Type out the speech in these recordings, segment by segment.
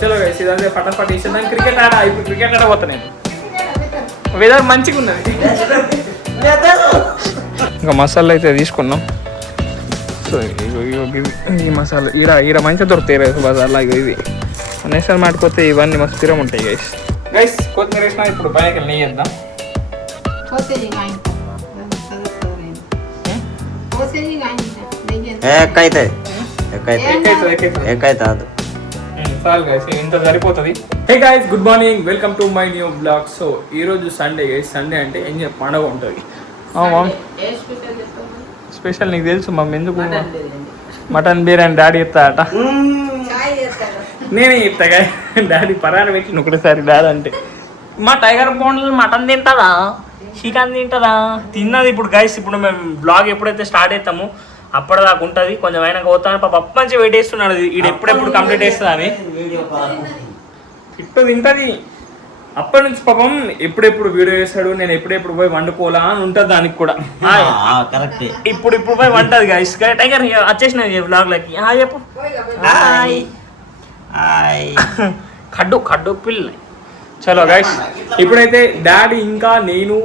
చలో గైస్ ఇదంతా ఫటాఫట్ ఇచ్చింది. క్రికెట్ ఆడ ఇప్పుడు క్రికెట్ ఆడబోతా నేను. వెదర్ మంచిగా ఉన్నది. ఇంకా మసాలా అయితే తీసుకున్నాం. సో ఈ మసాలా ఈడ మంచిగా దొరుకుతాయి రైతు బజార్లో. ఇవి నేషనల్ మాటిపోతే ఇవన్నీ మస్తు స్థిరం ఉంటాయి గైస్. గైస్ కొత్తిమీర వేసినా ఇప్పుడు పైకి నెయ్యి వేద్దాం. చాలు గైస్ ఇంత సరిపోతుంది. Hey guys good morning, welcome to my new blog. So ఈరోజు సండే గైస్. సండే అంటే ఏం పండగ ఉంటుంది. స్పెషల్ నీకు తెలుసు మమ్మీ ఎందుకు మటన్ బిర్యానీ డాడీ చెప్తా అట. నేనే చెప్తా గా డాడీ పరాన పెట్టి ఒకటిసారి డాడీ అంటే మా టైగర్ బోన్లు మటన్ తింటుందా చికెన్ తింటుందా తిన్నది. ఇప్పుడు గైస్ ఇప్పుడు మేము బ్లాగ్ ఎప్పుడైతే స్టార్ట్ అవుతామో అప్పటిదాకా ఉంటుంది. కొంచెం అయినా పోతాను పాప అప్ప మంచిగా వెయిట్ చేస్తున్నాడు. ఇది ఎప్పుడెప్పుడు కంప్లీట్ చేస్తుంది అని ఇట్టు తింటుంది. అప్పటి నుంచి పాపం ఎప్పుడెప్పుడు వీడియో చేస్తాడు, నేను ఎప్పుడెప్పుడు పోయి వండుకోవాలా అని ఉంటుంది దానికి కూడా. ఇప్పుడు పోయి వంటది గైస్. టైగర్ వచ్చేసిన బ్లాగ్లకి చెప్పు కడ్డు పిల్ల. చలో గైస్ ఇప్పుడైతే డాడీ ఇంకా నేను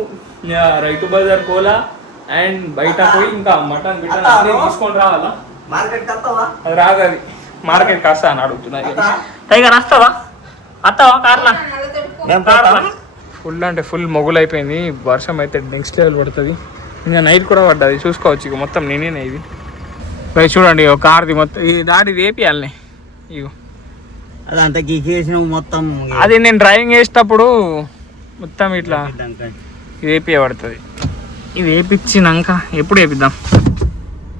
రైతు బజార్ కోలా అండ్ బయట పోయి ఇంకా మటన్ బిటన్ అన్నీ తీసుకొని రావాలా. అది రాదు, అది మార్కెట్కి వస్తా అని అడుగుతున్నా. టైగర్ వస్తావా కార్లా? ఫుల్ అంటే ఫుల్ మొగులు అయిపోయింది. వర్షం అయితే నెక్స్ట్ లెవెల్ పడుతుంది. ఇంకా నైట్ కూడా పడ్డది చూసుకోవచ్చు. ఇక మొత్తం నేనే ఇది చూడండి ఒక కార్ది మొత్తం ఈ డాడీ వేపియాలనే. ఇగో అదంతా గీకేసిన మొత్తం. అది నేను డ్రైవింగ్ చేసేటప్పుడు మొత్తం ఇట్లా ఇది వేపియబడుతుంది. ఇది వేపించినాక ఎప్పుడు వేపిద్దాం.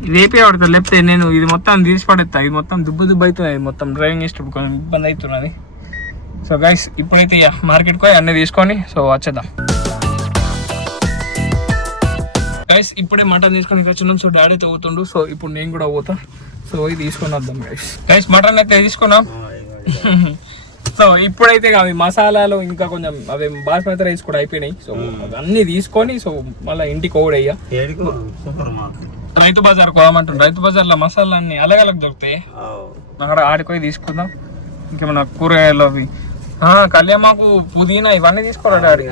ఇది వేపియబడుతుంది. లేకపోతే నేను ఇది మొత్తం తీసి పడేస్తా. ఇది మొత్తం దుబ్బు అవుతుంది. ఇది మొత్తం డ్రైవింగ్ చేసేటప్పుడు కొంచెం ఇబ్బంది అవుతున్నది. సో గైస్ ఇప్పుడైతే మార్కెట్కి పోయి అన్నీ తీసుకొని సో వచ్చేద్దాం. గైస్ ఇప్పుడే మటన్ తీసుకొని వచ్చినాం. సో డాడీ అయితే పోతుండు. సో ఇప్పుడు నేను కూడా పోతా. సో ఇది తీసుకొని వద్దాం గైస్. మటన్ అయితే తీసుకున్నాం. సో ఇప్పుడైతే అవి మసాలాలు ఇంకా కొంచెం అవి బాస్మతి రైస్ కూడా అయిపోయినాయి. సో అన్నీ తీసుకొని సో మళ్ళీ ఇంటికి ఓడయ్యా రైతు బజార్ కోమంటుంది. రైతు బజార్లో మసాలా అన్ని అలగలగ దొరుకుతాయి. అక్కడ ఆడిపోయి తీసుకుందాం. ఇంకేమన్నా కూరగాయలు అవి కళ్యామాకు పుదీనా ఇవన్నీ తీసుకోవాలి డాడీ.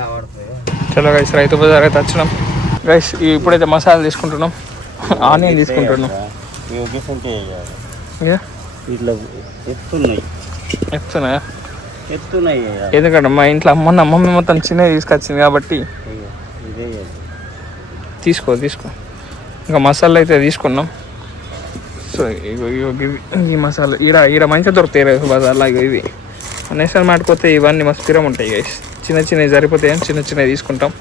చలో గైస్ రైతు బజార్ అయితే వచ్చినాం. గైస్ ఇప్పుడైతే మసాలా తీసుకుంటున్నాం. ఆనియన్ తీసుకుంటున్నాం. ఎత్తున్నాయి ఎందుకంటే మా ఇంట్లో మొన్న మమ్మీ మొత్తం చిన్నవి తీసుకొచ్చింది కాబట్టి తీసుకో ఇంకా మసాలా అయితే తీసుకున్నాం. సో ఈ మసాలా ఈడ మంచిగా దొరుకుతాయి రైతు బజార్లో. ఇవి నేషనల్ మాటిపోతే ఇవన్నీ మస్తు స్థిరం ఉంటాయి గైస్. చిన్నవి సరిపోతాయి అని చిన్నవి తీసుకుంటాం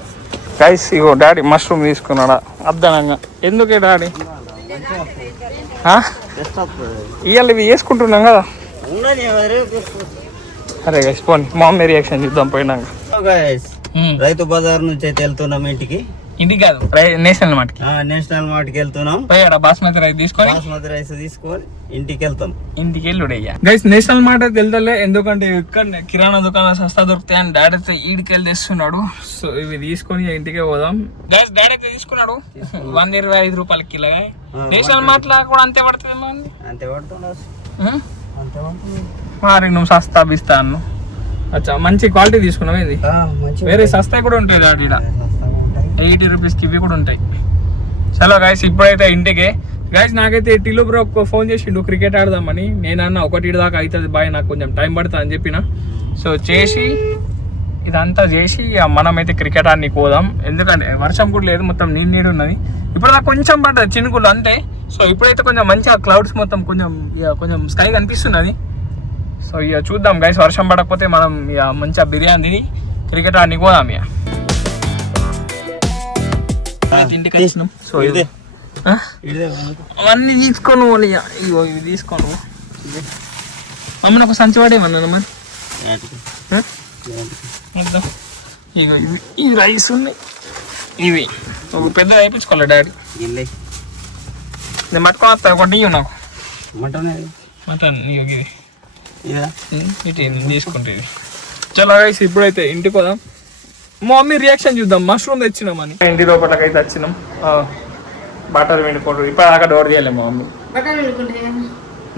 గైస్. ఇగో డాడీ మష్రూమ్ తీసుకున్నాడా అర్ధనంగా. ఎందుకే డాడీ ఇవాళ ఇవి వేసుకుంటున్నాం కదా. అరే గైస్ పోనీ మా మమ్మీ రియాక్షన్ చూద్దాం పోయినాక. రైతు బజార్ నుంచి అయితే వెళ్తున్నాం ఇంటికి కాదు నేషనల్ మార్ట్కి వెళ్తున్నాం. బాస్మతి రైస్ తీసుకొని ఇంటికి వెళ్తాం. ఇంటికి వెళ్ళుడయ్యా గైస్. నేషనల్ మార్ట్ అయితే వెళ్తలే ఎందుకంటే ఇక్కడ కిరాణా దుకాణం సస్తా దొరుకుతాయి అని డాడీ అయితే ఈడికి వెళ్ళి తెస్తున్నాడు. సో ఇవి తీసుకొని ఇంటికే పోదాం గైస్. డాడీ అయితే తీసుకున్నాడు 125 రూపాయలకి కిలో. నేషనల్ మార్ట్ లా కూడా అంతే పడుతుంది. అంతే పడుతుంది. నువ్వు సస్తా బిస్తా అన్ను. అచ్చా మంచి క్వాలిటీ తీసుకున్నావు. ఇది వేరే సస్తా కూడా ఉంటాయి డాడీ. 80 రూపీస్కి ఇవి కూడా ఉంటాయి. చలో గైస్ ఇప్పుడైతే ఇంటికే గైస్. నాకైతే టిల్లు బ్రో ఫోన్ చేసిండు క్రికెట్ ఆడదామని. నేనన్నా 1 దాకా అవుతుంది బాయ్, నాకు కొంచెం టైం పడుతుంది అని చెప్పిన. సో చేసి ఇదంతా చేసి మనమైతే క్రికెట్ ఆడడానికి పోదాం. ఎందుకంటే వర్షం కూడా లేదు, మొత్తం నీడు ఉన్నది. ఇప్పుడు నాకు కొంచెం పడ్డది చినుకులు అంతే. సో ఇప్పుడైతే కొంచెం మంచిగా క్లౌడ్స్ మొత్తం కొంచెం స్కై కనిపిస్తున్నది. సో ఇక చూద్దాం గైస్. వర్షం పడకపోతే మనం ఇక మంచిగా బిర్యానీ తిని క్రికెట్ ఆడడానికి పోదాం. ఇక ఇంటికి వచ్చినాం. సో అవన్నీ తీసుకోను ఇగో ఇవి తీసుకోను. అమ్మని ఒక సంచి పడేమన్నా మరి. ఇగో ఇవి రైస్ ఉన్నాయి. ఇవి ఒక పెద్ద వేయించుకోవాలి డాడీ. నేను పట్టుకొని వస్తా ఒకటి ఇవ్వు నాకు. మటన్ ఇది ఇటు తీసుకుంటే. చాలా రైస్ ఇప్పుడైతే ఇంటికి పోదాం. మా మమ్మీ రియాక్షన్ చూద్దాం. మష్రూమ్ తెచ్చినామని ఇంటి లోపలకి అయితే వచ్చినాం. బట్టలు పిండుకుంటారు. ఇప్పుడు దాకా డోర్ చేయలేము మా మమ్మీ.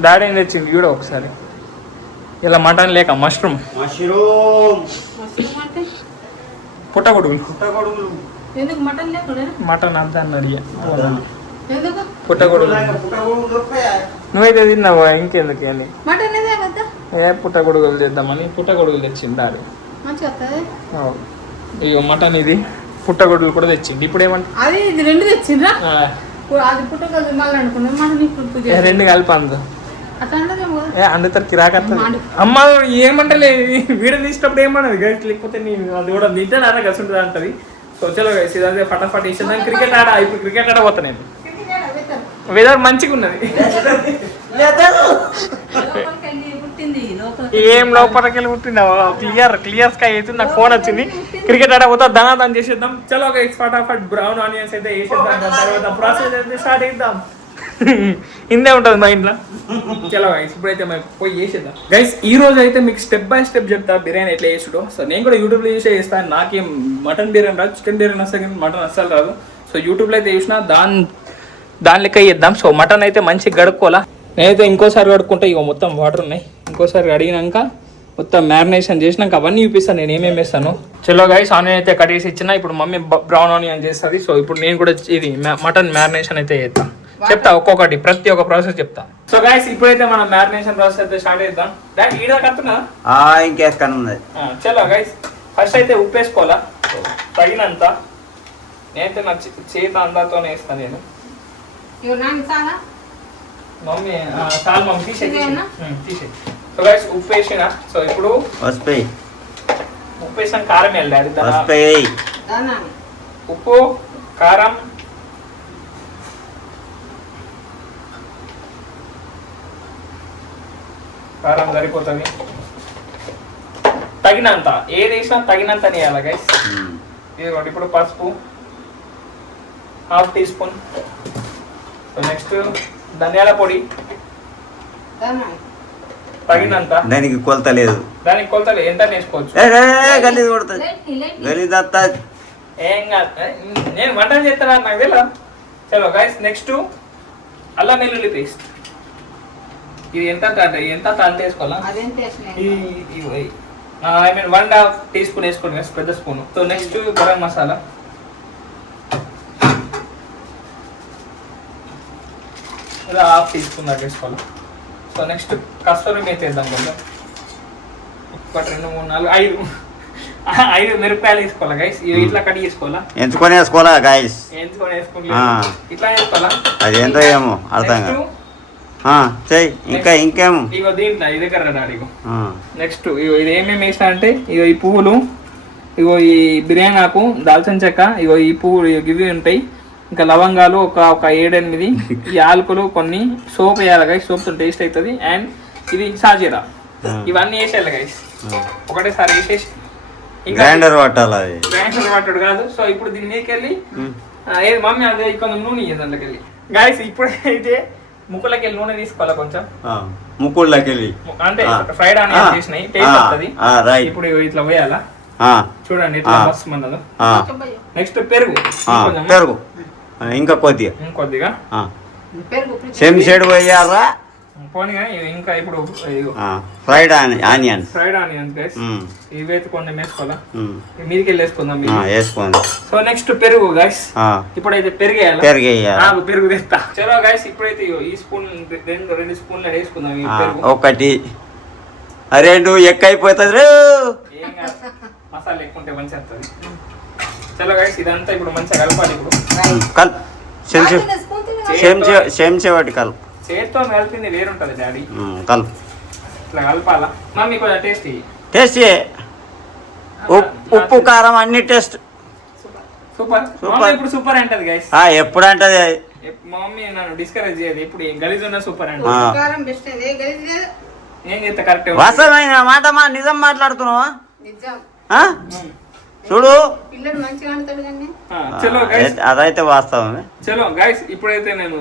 డాడీ ఏం తెచ్చింది కూడా ఒకసారి ఇలా మటన్ లేక మష్రూమ్ పుట్టగొడుగులు ఎందుకు మటన్ లేకుండా మటన్ అంతా అన్నది ఎందుకు పుట్టగొడుగులు నువ్వైతే తిన్నావా ఇంకెందుకు అని మటన్ ఏదే కదా పుట్టగొడుగులు చేద్దామని పుట్టగొడుగులు తెచ్చింది డాడీ మంచిగా వస్తుంది ఇక మటన్ ఇది పుట్టగొడుగులు కూడా తెచ్చింది ఇప్పుడు ఏమంటే అది ఇది రెండు తెచ్చిండ్రా అది పుట్టగదు మళ్ళీ అనుకున్నాం మటన్ ఇప్పుడు రెండు కలిపి అందు అట్లా అంటదేమో కదా అందరు కిరాకత్తది అమ్మ ఏమంటలే వీడియో తీసినప్పుడు ఏమన్నది గైస్ లేకపోతే నేను అది కూడా తింటే నాన్న కలిసి ఉంటుంది అంటది సో చలో గైస్ ఇదే ఫటాఫట్ వేసేద్దాం క్రికెట్ ఆడ ఇప్పుడు క్రికెట్ ఆడ పోతా నేను వెదర్ మంచిగా ఉన్నది ఏం లోపలికి వెళ్ళి పుట్టిందావా క్లియర్ స్కై అయితే నాకు ఫోన్ వచ్చింది క్రికెట్ ఆడ పోతా ధనాదం చేసేద్దాం చలో గైస్ ఫటాఫట్ బ్రౌన్ ఆనియన్స్ అయితే వేసేద్దాం దాని తర్వాత ప్రాసెస్ అయితే స్టార్ట్ చేద్దాం ఇందే ఉంటుంది మా ఇంట్లో చలో గైస్ ఇప్పుడైతే మేము పోయి చేసేద్దాం గైస్ ఈ రోజు అయితే మీకు స్టెప్ బై స్టెప్ చెప్తా బిర్యానీ ఎట్లా చేసుడో సో నేను కూడా యూట్యూబ్లో చూసే చేస్తాను నాకేం మటన్ బిర్యానీ రాదు చికెన్ బిర్యానీ వస్తే కానీ మటన్ అస్సలు రాదు సో యూట్యూబ్లో అయితే చేసిన దాని లెక్క చేద్దాం సో మటన్ అయితే మంచిగా గడుక్కోవాలా నేనైతే ఇంకోసారి కడుక్కుంటా ఇక మొత్తం వాటర్ ఉన్నాయి ఇంకోసారి కడిగినాక మొత్తం మ్యారినేషన్ చేసినాక అవన్నీ చూపిస్తాను నేను ఏమేమి వేస్తాను చలో గైస్ ఆనియన్ అయితే కట్ చేసి ఇచ్చిన ఇప్పుడు మమ్మీ బ్రౌన్ ఆనియన్ చేస్తుంది సో ఇప్పుడు నేను కూడా ఇది మటన్ మ్యారినేషన్ అయితే చేస్తాను చెప్తా ఒక్కొక్కటి ప్రతి ఒక్క ప్రాసెస్ చెప్తా సో గైస్ ఇప్పుడైతే మనం మ్యారినేషన్ ప్రాసెస్ అయితే స్టార్ట్ చేద్దాం డాడీ ఈడ కడుతున్నా ఇంకెక్కను ఉన్నది చలో గైస్ ఫస్ట్ అయితే ఉప్పు వేసుకోవాలా తగినంత నేనైతే నా చేత అందాతోనే వేస్తాను నేను మమ్మీ చాలు మమ్మీ తీసే సో గైస్ ఉప్పు వేసిన సో ఇప్పుడు ఉప్పు వేసిన కారం వెళ్ళాలి ఉప్పు కారం కారం సరిపోతుంది తగినంత ఏది వేసినా తగినంత వేయాలి గైస్ ఇదిగోండి ఇప్పుడు పసుపు 1/2 టీ స్పూన్ నెక్స్ట్ ధనియాల పొడి తగినంత దానికి కొలత లేదు ఎంత వేసుకోవచ్చు ఏం కాదు నేను వంట చేస్తాను నాకు తెలియదు చలో గైస్ నెక్స్ట్ అల్లం వెల్లుల్లి పేస్ట్ ఇది ఎంత అంత వేసుకోవాలా ఐ మీన్ 1/2 టీ స్పూన్ వేసుకోండి పెద్ద spoon so next garam masala ఇలా 1/2 టీ స్పూన్ దాకా వేసుకోవాలి సో నెక్స్ట్ కస్తూరి మేతి వేద్దాం కొంచెం 1 2 3 4 5 మిరపకాయలు వేసుకోవాలా గైస్ ఇట్లా కట్ చేసుకోవాలా ఎంచుకొని వేసుకోవాలా గైస్ వేసుకోవాలి ఇట్లా వేసుకోవాలా అది ఏంటో ఏమో అర్థం కాదు చెయ్యి ఇంకేమో ఇగో దీంట్లో ఇది దగ్గర డాడీ నెక్స్ట్ ఇగో ఇది ఏమేమి వేసినా అంటే ఇగో ఈ పువ్వులు ఇగో ఈ బిర్యానీ ఆకు దాల్చిన చెక్క ఇగో ఈ పువ్వులు ఇవి ఉంటాయి ఇంకా లవంగాలు ఒక 7-8 ఈ ఆలుకలు కొన్ని సోప్ వేయాలి గైస్ సోప్తో టేస్ట్ అవుతుంది అండ్ ఇది సాజీరా ఇవన్నీ వేసేయాలి గైస్ ఒకటేసారి వేసేసి గ్రైండర్ పట్టాలి గ్రైండర్ పట్టాడు కాదు సో ఇప్పుడు దీని మీదకి వెళ్ళి మమ్మీ అదే కొంచెం నూనె దాంట్లోకి వెళ్ళి గైస్ ఇప్పుడైతే ముక్కులకి వెళ్ళి నూనె తీసుకోవాలి కొంచెం ముక్కుళ్ళకి వెళ్ళి అంటే ఫ్రైడ్ ఆనియన్ చేసినాయి టేస్ట్ వస్తుంది ఇప్పుడు ఇట్లా పోయాలా చూడండి ఇట్లా మస్తు మనదు నెక్స్ట్ పెరుగు ఇంకా కొద్దిగా పెరుగు పోయారా పోనీ ఇంకా ఇప్పుడు ఫ్రైడ్ ఆనియన్స్ గైస్ ఇవైతే కొన్ని వేసుకోవాలా మీదకి వెళ్ళి వేసుకుందాం వేసుకోండి సో నెక్స్ట్ పెరుగు గైస్ ఇప్పుడైతే పెరుగు తెస్తా చలో గైస్ ఇప్పుడైతే ఈ స్పూన్ 2 స్పూన్లు వేసుకుందాం ఈ పెరుగు ఒకటి 2 ఎక్కువైపోతుంది మసాలా ఎక్కువ ఉంటే మంచిగా వస్తుంది చలో గైస్ ఇదంతా ఇప్పుడు మంచిగా కలపాలి ఇప్పుడు చెంచా కలుపు చేతితో కలిపింది వేరుంటది డాడీ కలుపు ఇట్లా కలపాలా మమ్మీ కొంచెం టేస్ట్ ఉప్పు కారం అన్ని టేస్ట్ సూపర్ ఇప్పుడు సూపర్ అంటది గైస్ ఎప్పుడు అంటది మమ్మీ నన్ను డిస్కరేజ్ చేయదు ఇప్పుడు గలీజ్ ఉన్న సూపర్ అంటే ఏం చేస్తా కరెక్ట్ వాస్తవమైన మాట నిజం మాట్లాడుతున్నావా చూడు పిల్లడు మంచిగా ఆడతాడు కానీ చలో గైస్, అదైతే వాస్తవమే. చలో గైస్, ఇప్పుడైతే నేను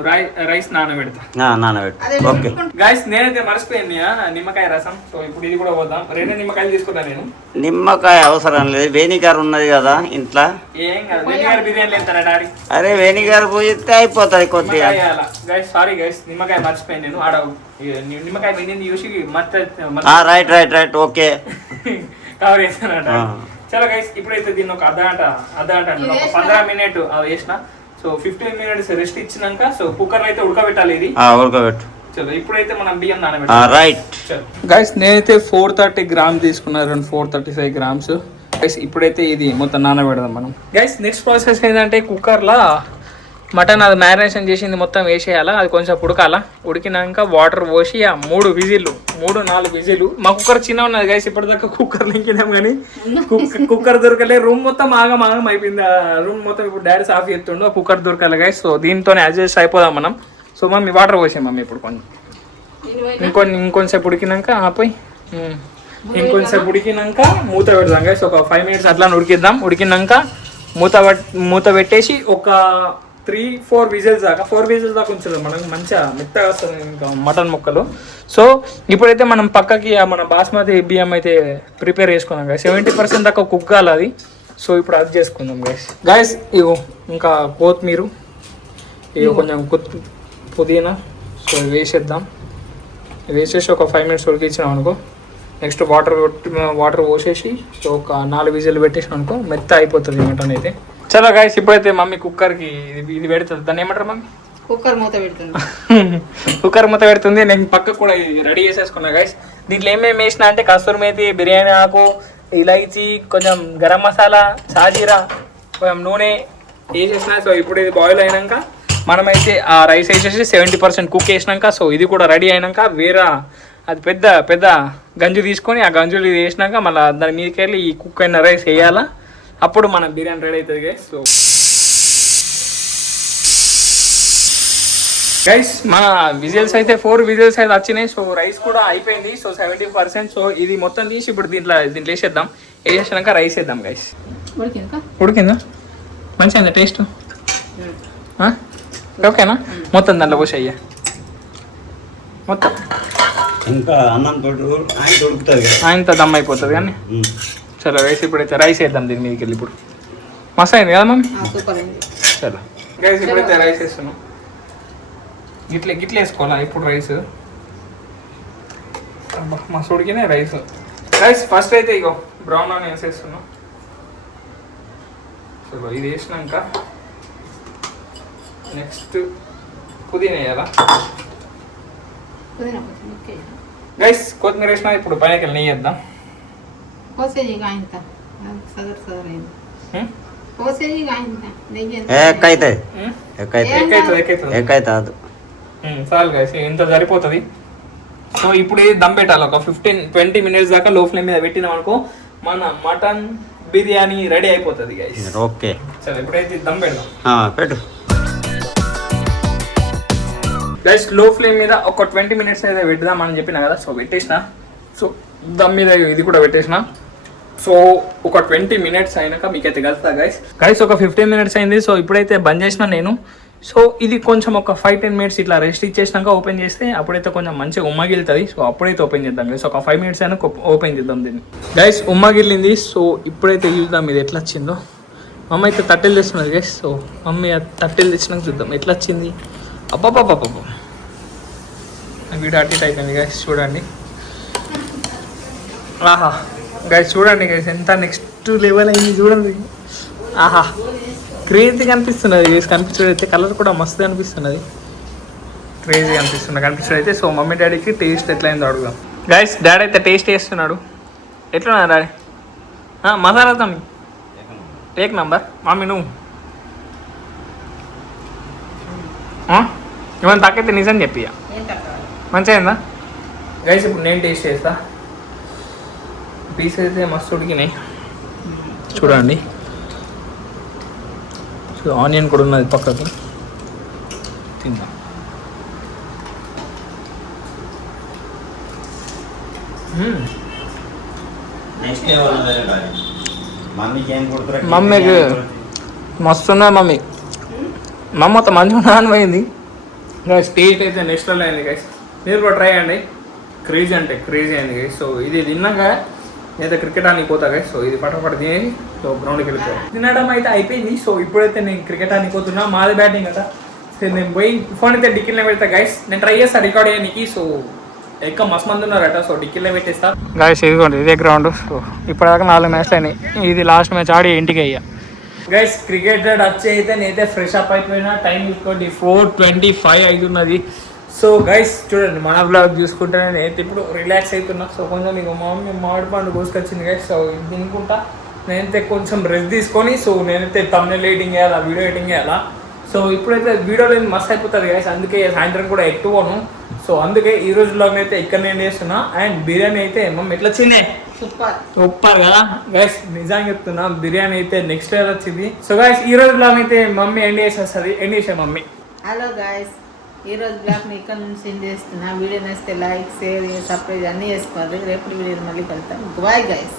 రైస్ నానబెడతా. నానబెట్టు. ఓకే గైస్, నేనైతే మర్చిపోయింది నిమ్మకాయ రసం. సో ఇప్పుడు ఇది కూడా పోదాం. 2 నిమ్మకాయలు తీసుకుంటా నేను. నిమ్మకాయ అవసరం లేదు, వెనిగర్ ఉన్నది కదా ఇంట్లో. ఏం కాదు, వెనిగర్ బిర్యానీ లేస్తారా డాడీ? అరే వెనిగర్ పోయితే అయిపోతుంది కొద్దిగా. గైస్ సారీ గైస్, నిమ్మకాయ మర్చిపోయింది నేను. ఆడ నిమ్మకాయ మింగింది చూసి రైట్ ఓకే కవర్ చేస్తానట. చలో గైస్, ఇప్పుడైతే దీన్ని ఒక అర్ధగంట ఒక 15 మినిట్ వేసిన. సో 15 మినిట్స్ రెస్ట్ ఇచ్చినాక సో కుక్కర్ అయితే ఉడకబెట్టాలి. ఇది ఉడకబెట్టు. చలో ఇప్పుడైతే మనం బియ్యం నానబెట్టాలి. రైట్ గైస్, నేనైతే 430 గ్రామ్స్ తీసుకున్నాను, 435 గ్రామ్స్. గైస్ ఇప్పుడైతే ఇది మొత్తం నానబెడదాం మనం. గైస్ నెక్స్ట్ ప్రాసెస్ ఏంటంటే కుక్కర్లో మటన్ అది మ్యారినేషన్ చేసింది మొత్తం వేసేయాలా. అది కొంచెం ఉడకాల. ఉడికినాక వాటర్ పోసి ఆ 3 విజిల్లు 3-4 విజిల్లు. మా కుక్కర్ చిన్న ఉన్నది గైస్, ఇప్పటిదాకా కుక్కర్ లింకినాం కానీ కుక్కర్ దొరకలే. రూమ్ మొత్తం ఆగం అయిపోయింది. ఆ రూమ్ మొత్తం ఇప్పుడు డాడీ సాఫ్ చేస్తుండో కుక్కర్ దొరకాలి గైస్. సో దీంతోనే అడ్జస్ట్ అయిపోదాం మనం. సో మమ్మీ వాటర్ పోసాం మమ్మీ ఇప్పుడు ఇంకొంచెంసేపు ఉడికినాక ఆపోయి ఇంకొంచెంసేపు ఉడికినాక మూత పెడదాం గైస్. ఒక 5 మినిట్స్ అట్లా ఉడికిద్దాం. ఉడికినాక మూత పెట్టేసి ఒక 3-4 విజిల్స్ దాకా 4 విజిల్స్ దాకా ఉంచుదాం. మనకు మంచిగా మెత్తగా వస్తుంది ఇంకా మటన్ ముక్కలు. సో ఇప్పుడైతే మనం పక్కకి మన బాస్మతి బియ్యం అయితే ప్రిపేర్ చేసుకున్నాం గైస్. 70% దాకా కుక్ కావాలి అది. సో ఇప్పుడు అది చేసుకుందాం గైస్. ఇగో ఇంకా కొత్తిమీర, ఇగో కొంచెం పుదీనా. సో వేసేద్దాం. వేసేసి ఒక 5 మినిట్స్ ఉడికించినాం అనుకో. నెక్స్ట్ వాటర్ పోసేసి సో ఒక 4 విజిల్ పెట్టేసాం అనుకో, మెత్త అయిపోతుంది మటన్ అయితే. చలో గైస్, ఇప్పుడైతే మమ్మీ కుక్కర్కి ఇది పెడుతుంది. దాన్ని ఏమంటారు మమ్మీ? కుక్కర్ మూత పెడుతుంది. కుక్కర్ మూత పెడుతుంది. నేను పక్కకు కూడా రెడీ చేసేసుకున్నా గైస్. దీంట్లో ఏమేమి వేసినా అంటే కస్తూరి మేతి, బిర్యానీ ఆకు, ఇలాచీ, కొంచెం గరం మసాలా, సాజీరా, కొంచెం నూనె వేసేసిన. సో ఇప్పుడు ఇది బాయిల్ అయినాక మనమైతే ఆ రైస్ వేసేసి 70% కుక్ వేసినాక సో ఇది కూడా రెడీ అయినాక వేరే అది పెద్ద గంజు తీసుకొని ఆ గంజులు ఇది వేసినాక మళ్ళీ దాని మీదకి వెళ్ళి ఈ కుక్ అయిన రైస్ వేయాలా. అప్పుడు మన బిర్యానీ రెడీ అవుతుంది గైస్. సో గైస్ మన విజిల్స్ అయితే 4 విజిల్స్ అయితే వచ్చినాయి. సో రైస్ కూడా అయిపోయింది. సో 70%. సో ఇది మొత్తం తీసి ఇప్పుడు దీంట్లో వేసేద్దాం. వేసేసినాక రైస్ వేద్దాం గైస్. ఉడికిందా? మంచిగా టేస్ట్ ఓకేనా? మొత్తం దాంట్లో పోసేయ్యా మొత్తం. ఇంకా అన్నం దొరుకుతుంది ఆయనతో దమ్ అయిపోతుంది కానీ. చలో గైస్, ఇప్పుడైతే రైస్ వేద్దాం దీని మీదకి వెళ్ళి. ఇప్పుడు మస్తు అయింది కదా మమ్మీ? చలో గైస్, ఇప్పుడైతే రైస్ వేస్తున్నాం. గిట్ల వేసుకోవాలా ఇప్పుడు రైస్. మస్తు ఉడికినాయి రైస్. రైస్ ఫస్ట్ అయితే ఇగో బ్రౌన్ ఆనియన్స్ వేస్తున్నాం. చలో ఇది వేసినాక నెక్స్ట్ పుదీనా వేయాలా గైస్. కొత్తిమీర వేసినా ఇప్పుడు పైనకి నెయ్యి వేద్దాం. చాలు గైస్, ఇంత సరిపోతుంది. సో ఇప్పుడు ఇది దమ్ పెట్టాలి ఒక 15-20 మినిట్స్ దాకా లో ఫ్లేమ్ మీద పెట్టినాం అనుకో, మన మటన్ బిర్యానీ రెడీ అయిపోతుంది గైస్. ఓకే, సరే ఇప్పుడైతే దమ్ పెడదాం. పెట్టు గైస్. లో ఫ్లేమ్ మీద ఒక 20 మినిట్స్ అయితే పెడదాం అని చెప్పినా కదా. సో పెట్టేసిన. సో దమ్ మీద ఇది కూడా పెట్టేసిన. సో ఒక 20 మినిట్స్ అయినాక మీకైతే కలుస్తా గైస్. ఒక 15 మినిట్స్ అయింది. సో ఇప్పుడైతే బంద్ చేసిన నేను. సో ఇది కొంచెం ఒక 5-10 మినిట్స్ ఇట్లా రెస్ట్ ఇచ్చేసినాక ఓపెన్ చేస్తే అప్పుడైతే కొంచెం మంచిగా ఉమ్మగిలుతుంది. సో అప్పుడైతే ఓపెన్ చేద్దాం గైస్. ఒక 5 మినిట్స్ అయినా ఓపెన్ చేద్దాం దీన్ని గైస్. ఉమ్మగిలింది. సో ఇప్పుడైతే చూద్దాం ఇది ఎట్లా వచ్చిందో. మమ్మీ అయితే తట్టెలు తెస్తున్నది గైస్. సో మమ్మీ తట్టెలు తెచ్చినాక చూద్దాం ఎట్లా వచ్చింది. అబ్బాబ్బాబ్బా, వీడియో అటు అయిపోయింది గైస్. చూడండి, ఆహా గైస్ చూడండి గైస్, ఎంత నెక్స్ట్ లెవెల్ అయింది చూడండి. ఆహా క్రేజీగా అనిపిస్తున్నది గైస్. కనిపించడం అయితే కలర్ కూడా మస్తు అనిపిస్తున్నది. క్రేజీగా కనిపించడం అయితే. సో మమ్మీ డాడీకి టేస్ట్ ఎట్లా అయిందో అడుగుదాం గైస్. డాడీ అయితే టేస్ట్ చేస్తున్నాడు. ఎట్లున్నా డాడీ? మసాలా తమ్మి ఏక్ నంబర్. మమ్మీ నువ్వు ఏమైనా తక్కైతే నిజం చెప్పి మంచిగా అయిందా గైస్? ఇప్పుడు నేను టేస్ట్ చేస్తా. పీస్ అయితే మస్తు ఉడికినాయి చూడండి. ఆనియన్ కూడా ఉన్నది పక్కకి, తిందాం. మమ్మీకి మస్తున్నా మమ్మీ మమ్మ అంత మంచిగా ఉన్నా అని పోయింది గైస్. టేస్ట్ అయితే నెక్స్ట్ లెవెల్ అయింది గైస్. మీరు కూడా ట్రై అండి. క్రేజీ అంటే క్రేజీ అయింది గైస్. సో ఇది తిన్నాక నేనైతే క్రికెట్ ఆనికి పోతా గైస్. సో ఇది పట్టపడి తినేది సో గ్రౌండ్కి వెళ్ళిపోయి తినడం అయితే అయిపోయింది. సో ఇప్పుడైతే నేను క్రికెట్ ఆనికి పోతున్నా. మాది బ్యాటింగ్ కదా. సో నేను పోయి ఫోన్ అయితే డిక్కీలో పెడతా గైస్. నేను ట్రై చేస్తాను రికార్డ్ చేయడానికి. సో ఎక్కువ మస్తు మంది ఉన్నారట. సో డిక్కీలో పెట్టేస్తా గైస్. ఇదిగోండి ఇదే గ్రౌండ్. సో ఇప్పటిదాకా 4 మ్యాచ్లు అయినాయి. ఇది లాస్ట్ మ్యాచ్ ఆడి ఇంటికి అయ్యా గైస్. క్రికెట్ వచ్చి అయితే నేనైతే ఫ్రెష్ అప్ అయిపోయినా. టైం చూసుకోండి 4:25 అవుతున్నది. సో గైస్ చూడండి మన బ్లాగ్ చూసుకుంటే నేనైతే ఇప్పుడు రిలాక్స్ అవుతున్నా. సో కొంచెం మీకు మమ్మీ మామిడి పండు కోసుకొచ్చింది గైస్. సో ఇది తినుకుంటా నేనైతే కొంచెం రెస్ట్ తీసుకొని సో నేనైతే తమ్నెల్ ఎడిటింగ్ చేయాలా, వీడియో ఎడిటింగ్ చేయాలా. సో ఇప్పుడైతే వీడియోలో మస్తు అయిపోతుంది గైస్. అందుకే సాయంత్రం కూడా ఎక్కువను. సో అందుకే ఈ రోజు బ్లాగ్ అయితే ఇక్కడ నేను చేస్తున్నా. అండ్ బిర్యానీ అయితే మమ్మీ ఎట్లా వచ్చిందే సూపర్ కదా గైస్. నిజంగా చెప్తున్నా బిర్యానీ అయితే నెక్స్ట్ లెవెల్ వచ్చింది. సో గైస్ ఈ రోజు బ్లాగ్ అయితే మమ్మీ ఎండ్ చేసేస్తుంది. ఎండ్ చేసే మమ్మీ. హలో గాయస్, ఈరోజు బ్లాగ్ని ఇక్కడ నుంచి ఎండ్ చేస్తున్నా. వీడియో నచ్చితే లైక్, షేర్, సబ్స్క్రైబ్ అన్నీ చేసుకోవాలి. రేపు వీడియో మళ్ళీ కలుద్దాం. Bye guys.